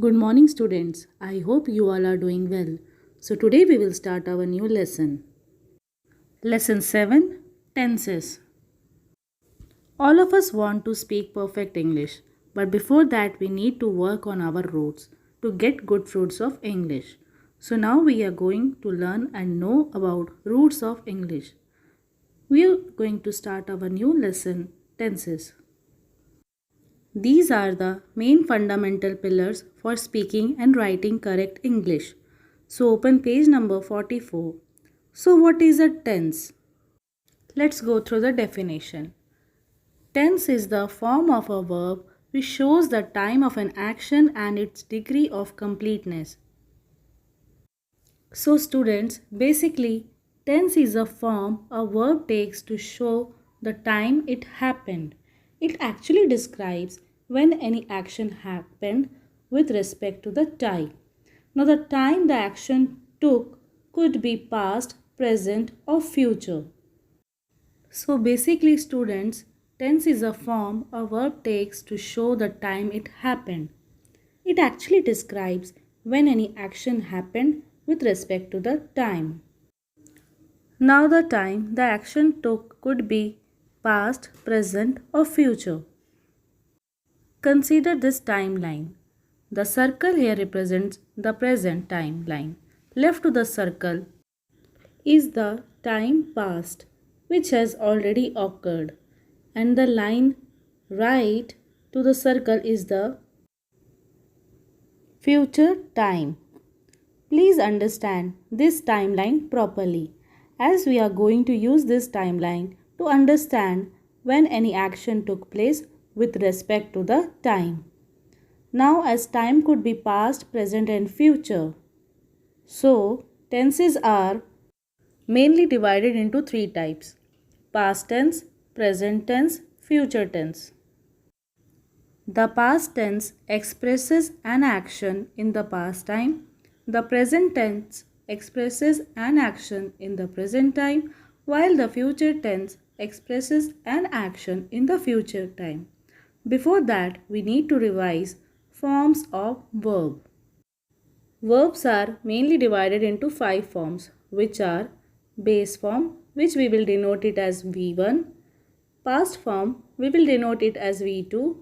Good morning, students. I hope you all are doing well. So, today we will start our new lesson. Lesson 7, Tenses. All of us want to speak perfect English, but before that, we need to work on our roots to get good fruits of English. So, now we are going to learn and know about roots of English. We are going to start our new lesson, Tenses. These are the main fundamental pillars for speaking and writing correct English. So open page number 44. So what is a tense? Let's go through the definition. Tense is the form of a verb which shows the time of an action and its degree of completeness. So students, basically tense is a form a verb takes to show the time it happened. It actually describes when any action happened with respect to the time. Now the time the action took could be past, present or future. So basically students, tense is a form a verb takes to show the time it happened. It actually describes when any action happened with respect to the time. Now the time the action took could be past, present or future. Consider this timeline. The circle here represents the present timeline. Left to the circle is the time past which has already occurred, and the line right to the circle is the future time. Please understand this timeline properly, as we are going to use this timeline to understand when any action took place with respect to the time. Now, as time could be past, present and future, so tenses are mainly divided into three types: past tense, present tense, future tense. The past tense expresses an action in the past time. The present tense expresses an action in the present time, while the future tense expresses an action in the future time. Before that, we need to revise forms of verb. Verbs are mainly divided into 5 forms, which are base form, which we will denote it as V1, past form, we will denote it as V2,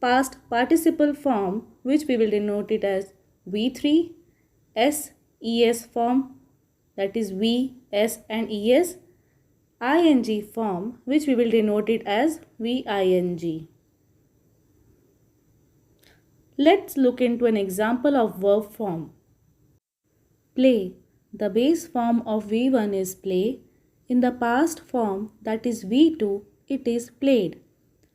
past participle form, which we will denote it as V3, SES form, that is V, S and ES, ing form, which we will denote it as VING. Let's look into an example of verb form. Play. The base form of V1 is play. In the past form, that is V2, it is played.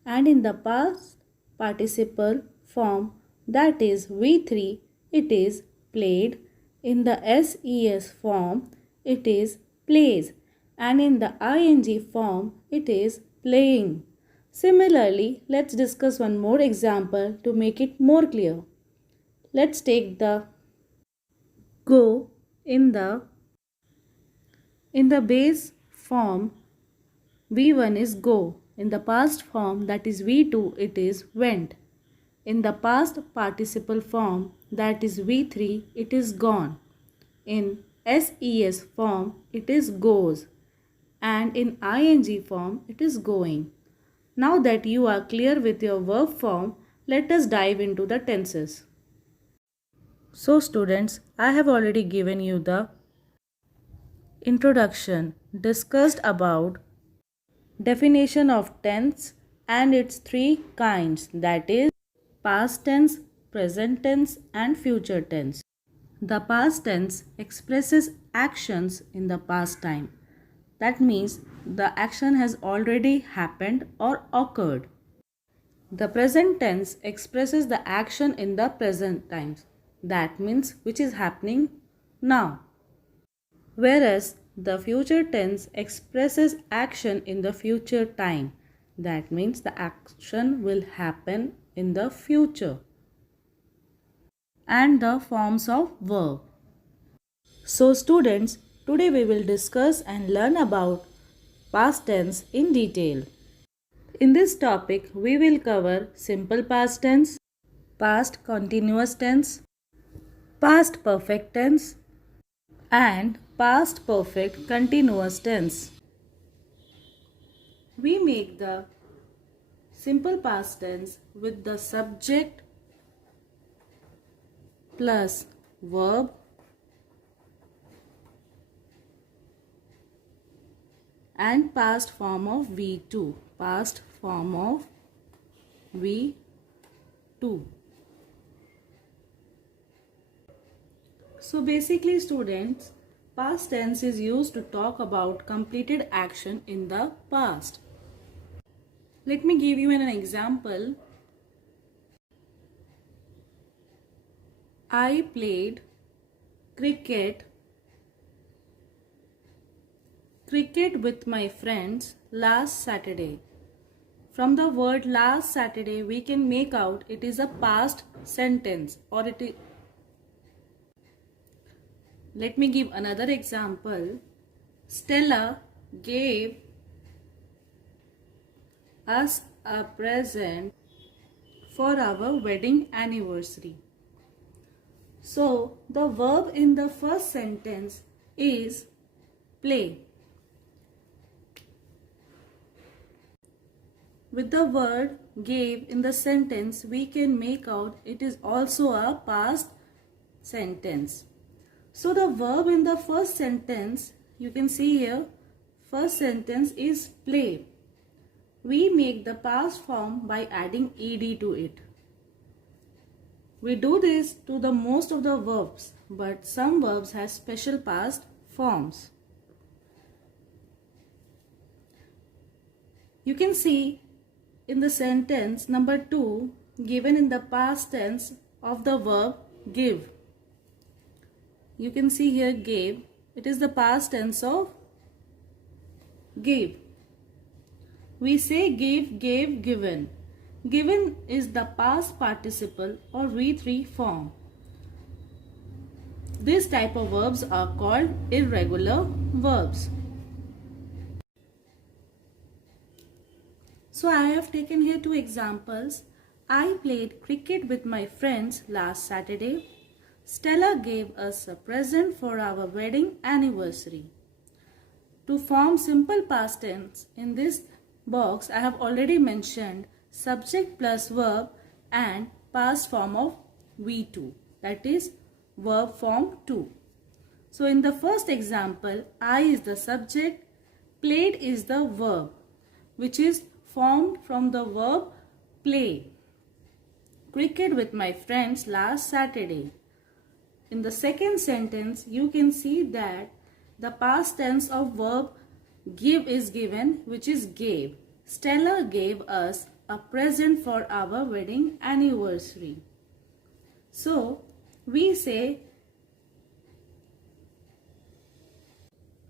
And in the past participle form, that is V3, it is played. In the SES form, it is plays. And in the ing form, it is playing. Similarly, let's discuss one more example to make it more clear. Let's take the go. In the base form, V1 is go. In the past form, that is V2, it is went. In the past participle form, that is V3, it is gone. In SES form, it is goes. And in ing form, it is going. Now that you are clear with your verb form, let us dive into the tenses. So students, I have already given you the introduction discussed about definition of tense and its three kinds, that is past tense, present tense and future tense. The past tense expresses actions in the past time. That means the action has already happened or occurred. The present tense expresses the action in the present times. That means which is happening now. Whereas the future tense expresses action in the future time. That means the action will happen in the future. And the forms of verb. So students, today we will discuss and learn about past tense in detail. In this topic, we will cover simple past tense, past continuous tense, past perfect tense, and past perfect continuous tense. We make the simple past tense with the subject plus verb and past form of V2. Past form of V2. So basically students, past tense is used to talk about completed action in the past. Let me give you an example. I played cricket with my friends last Saturday. From the word last Saturday, we can make out it is a past sentence or it is. Let me give another example. Stella gave us a present for our wedding anniversary. So, the verb in the first sentence is play. With the word gave in the sentence, we can make out it is also a past sentence. So the verb in the first sentence, you can see here, first sentence is play. We make the past form by adding ed to it. We do this to the most of the verbs, but some verbs have special past forms. You can see in the sentence number 2 given in the past tense of the verb give. You can see here gave. It is the past tense of give. We say gave, gave, given. Given is the past participle or V3 form. This type of verbs are called irregular verbs. So I have taken here 2 examples. I played cricket with my friends last Saturday. Stella gave us a present for our wedding anniversary. To form simple past tense, in this box I have already mentioned subject plus verb and past form of V2, that is verb form 2. So in the first example, I is the subject, played is the verb, which is formed from the verb play. Cricket with my friends last Saturday. In the second sentence, you can see that the past tense of verb give is given, which is gave. Stella gave us a present for our wedding anniversary. So, we say,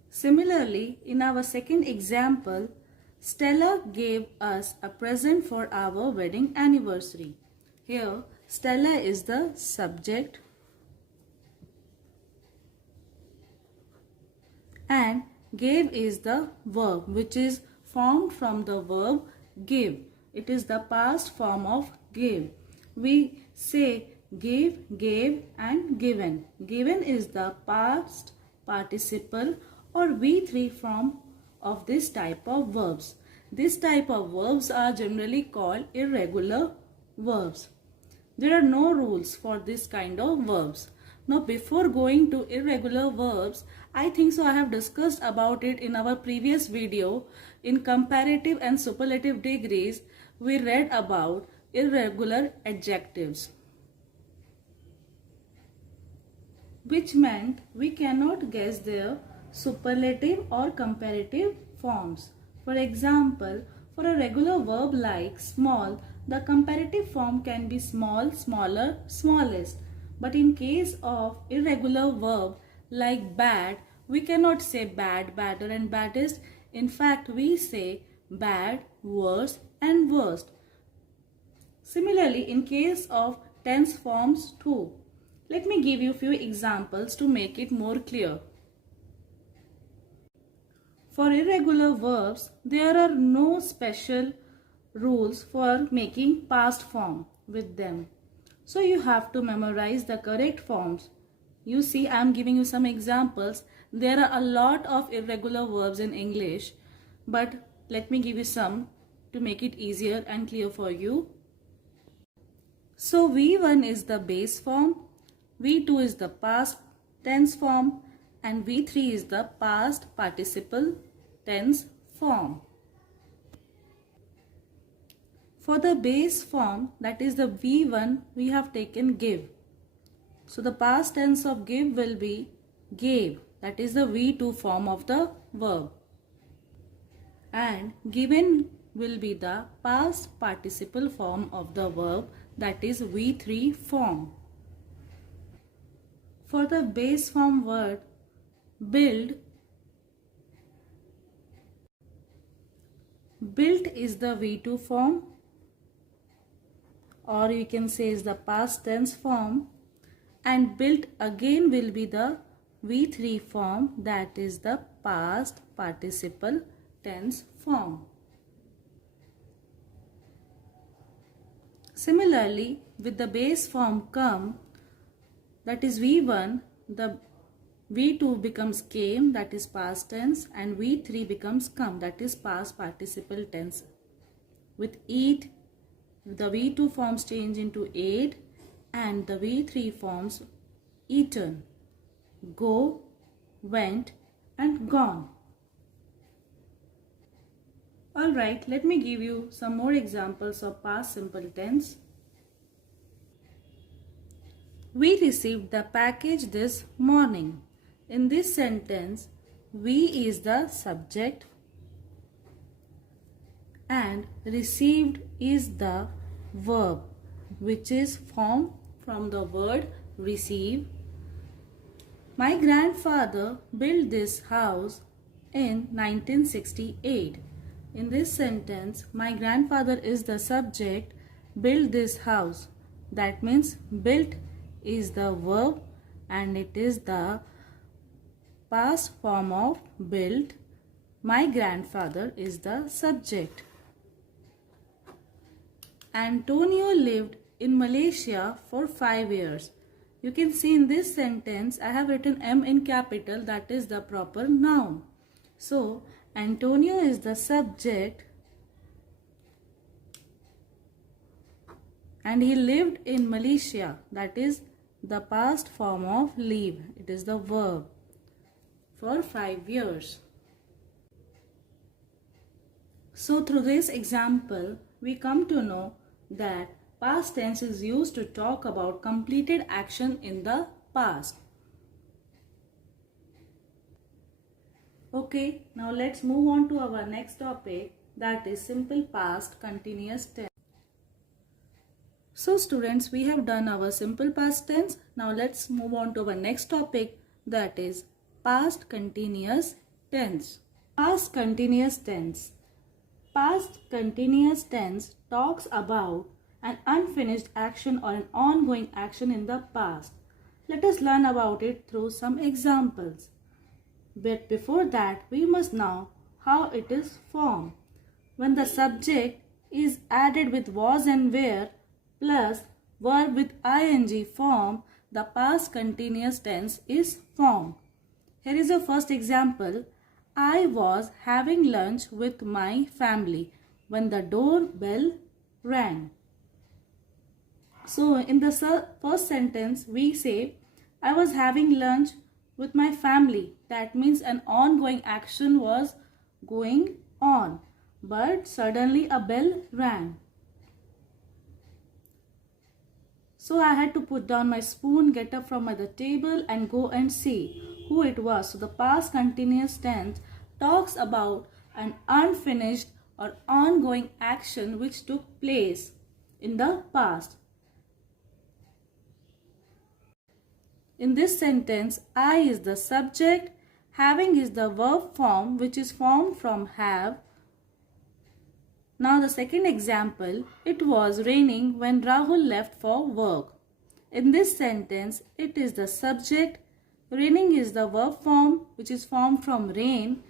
similarly, in our second example, Stella gave us a present for our wedding anniversary. Here, Stella is the subject and gave is the verb, which is formed from the verb give. It is the past form of give. We say give, gave and given. Given is the past participle or V3 form of this type of verbs. This type of verbs are generally called irregular verbs. There are no rules for this kind of verbs. Now before going to irregular verbs, I think so I have discussed about it in our previous video. In comparative and superlative degrees, we read about irregular adjectives, which meant we cannot guess their superlative or comparative forms. For example, for a regular verb like small, the comparative form can be small, smaller, smallest. But in case of irregular verb like bad, we cannot say bad, badder and baddest. In fact, we say bad, worse and worst. Similarly, in case of tense forms too. Let me give you a few examples to make it more clear. For irregular verbs, there are no special rules for making past form with them. So you have to memorize the correct forms. You see, I am giving you some examples. There are a lot of irregular verbs in English, but let me give you some to make it easier and clear for you. So V1 is the base form, V2 is the past tense form, and V3 is the past participle tense form. For the base form, that is the V1, we have taken give. So the past tense of give will be gave. That is the V2 form of the verb. And given will be the past participle form of the verb, that is V3 form. For the base form word build, built is the V2 form, or you can say is the past tense form, and built again will be the V3 form, that is the past participle tense form. Similarly, with the base form come, that is V1, the V2 becomes came, that is past tense, and V3 becomes come, that is past participle tense. With eat, the V2 forms change into ate, and the V3 forms eaten, go, went, and gone. Alright, let me give you some more examples of past simple tense. We received the package this morning. In this sentence, we is the subject and received is the verb, which is formed from the word receive. My grandfather built this house in 1968. In this sentence, my grandfather is the subject, built this house. That means built is the verb and it is the past form of built. My grandfather is the subject. Antonio lived in Malaysia for 5 years. You can see in this sentence I have written M in capital, that is the proper noun. So Antonio is the subject and he lived in Malaysia, that is the past form of live. It is the verb, for 5 years. So through this example, we come to know that past tense is used to talk about completed action in the past. Okay, now let's move on to our next topic, that is simple past continuous tense. So students, we have done our simple past tense. Now let's move on to our next topic, that is past continuous tense. Past continuous tense. Past continuous tense talks about an unfinished action or an ongoing action in the past. Let us learn about it through some examples. But before that, we must know how it is formed. When the subject is added with was and were plus verb with ing form, the past continuous tense is formed. Here is a first example. I was having lunch with my family when the doorbell rang. So in the first sentence, we say, I was having lunch with my family. That means an ongoing action was going on. But suddenly a bell rang. So I had to put down my spoon, get up from the table and go and see who it was. So the past continuous tense talks about an unfinished or ongoing action which took place in the past. In this sentence, I is the subject, having is the verb form which is formed from have. Now the second example, it was raining when Rahul left for work. In this sentence, it is the subject, raining is the verb form which is formed from rain,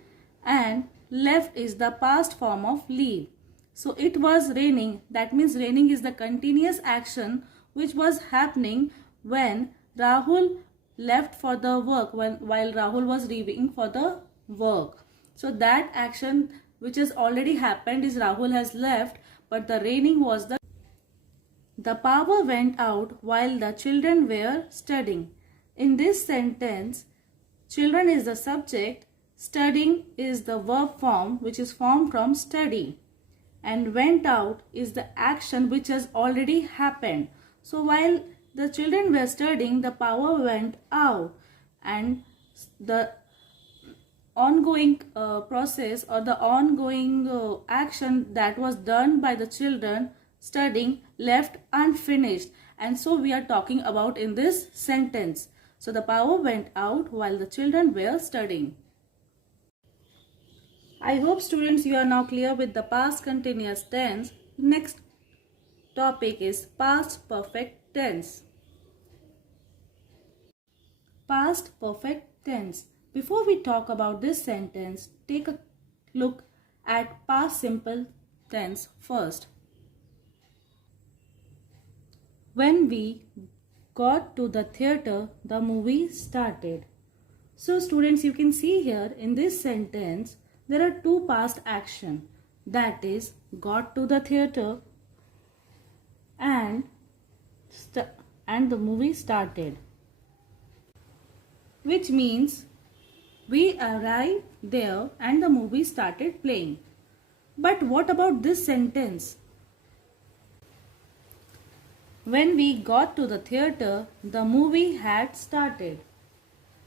and left is the past form of leave. So it was raining, that means raining is the continuous action which was happening when Rahul left for the work, while Rahul was leaving for the work. So that action which has already happened is Rahul has left, but the raining was the power went out while the children were studying. In this sentence, children is the subject, studying is the verb form which is formed from study, and went out is the action which has already happened. So while the children were studying, the power went out, and the ongoing process or the ongoing action that was done by the children studying left unfinished, and so we are talking about in this sentence. So the power went out while the children were studying. I hope students you are now clear with the past continuous tense. Next topic is past perfect tense. Past perfect tense. Before we talk about this sentence, take a look at past simple tense first. When we got to the theater, the movie started. So students, you can see here in this sentence, there are two past action, that is got to the theater and the movie started, which means we arrived there and the movie started playing. But what about this sentence? When we got to the theater, the movie had started.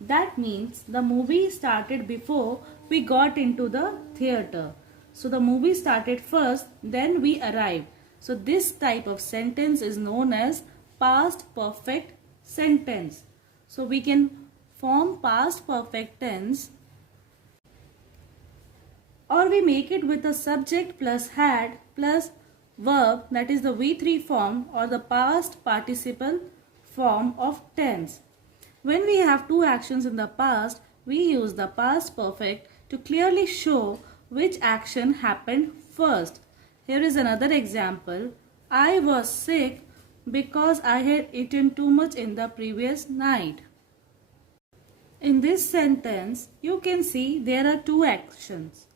That means the movie started before we got into the theater. So the movie started first, then we arrived. So this type of sentence is known as past perfect sentence. So we can form past perfect tense, or we make it with a subject plus had plus verb, that is the V3 form or the past participle form of tense. When we have two actions in the past, we use the past perfect to clearly show which action happened first. Here is another example. I was sick because I had eaten too much in the previous night. In this sentence, you can see there are two actions.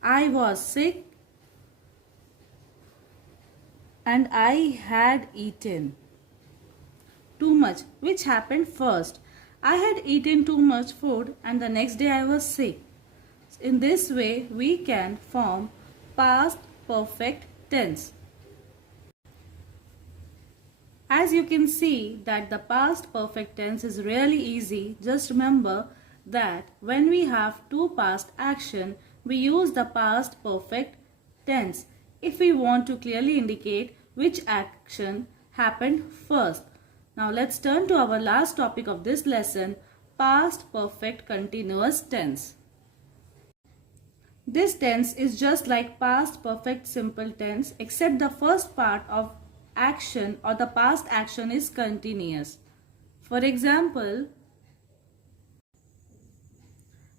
I was sick and I had eaten too much. Which happened first? I had eaten too much food and the next day I was sick. In this way, we can form past perfect tense. As you can see that the past perfect tense is really easy. Just remember that when we have two past action, we use the past perfect tense if we want to clearly indicate which action happened first. Now let's turn to our last topic of this lesson, past perfect continuous tense. This tense is just like past perfect simple tense, except the first part of action or the past action is continuous. For example,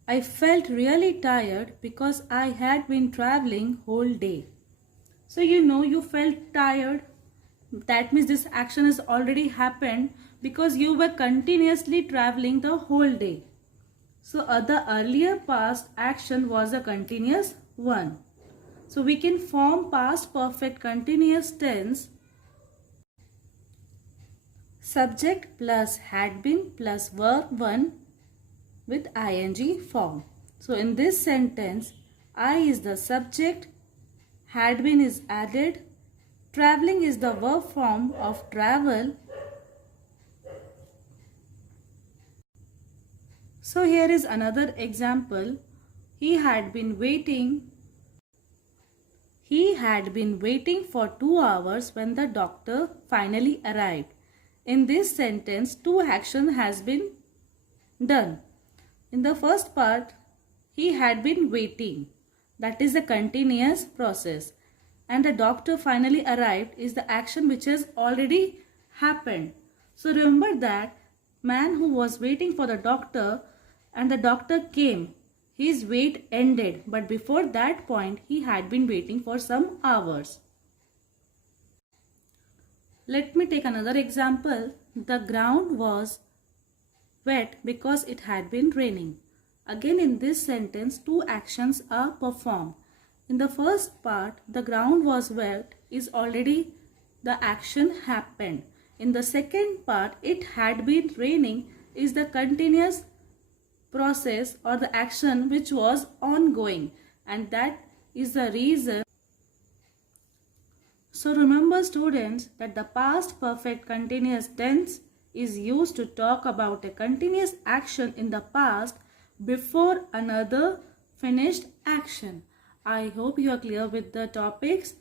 I felt really tired because I had been traveling whole day. So you felt tired. That means this action has already happened because you were continuously traveling the whole day. So the earlier past action was a continuous one. So we can form past perfect continuous tense, subject plus had been plus verb 1 with ing form. So in this sentence, I is the subject, had been is added, traveling is the verb form of travel. So here is another example. He had been waiting for 2 hours when the doctor finally arrived. In this sentence, two action has been done. In the first part, he had been waiting. That is a continuous process. And the doctor finally arrived is the action which has already happened. So remember that man who was waiting for the doctor and the doctor came, his wait ended, but before that point he had been waiting for some hours. Let me take another example. The ground was wet because it had been raining. Again, in this sentence, two actions are performed. In the first part, the ground was wet is already the action happened. In the second part, it had been raining is the continuous process or the action which was ongoing, and that is the reason. So remember students that the past perfect continuous tense is used to talk about a continuous action in the past before another finished action. I hope you are clear with the topics.